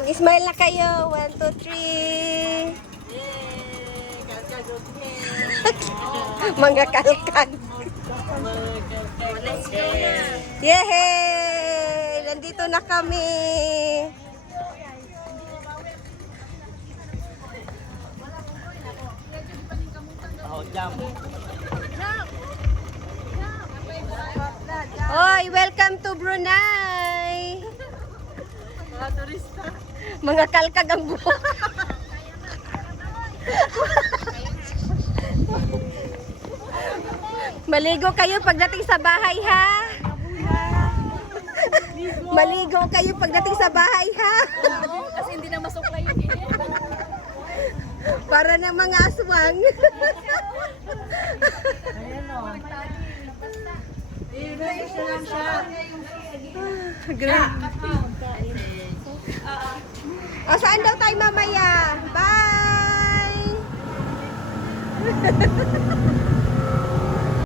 Mag-smile na kayo. 1, 2, 3. Mga kalkag. Yehey! Nandito na kami. Hoy, welcome to Brunei. Mga turista. Mga kalkag ang buhok. Maligo kayo pagdating sa bahay, ha? Maligo kayo pagdating sa bahay, ha? Kasi hindi na masuklay yun eh. Para ng mga aswang. Isa lang siya. Grabe. O, saan daw tayo mamaya? Bye!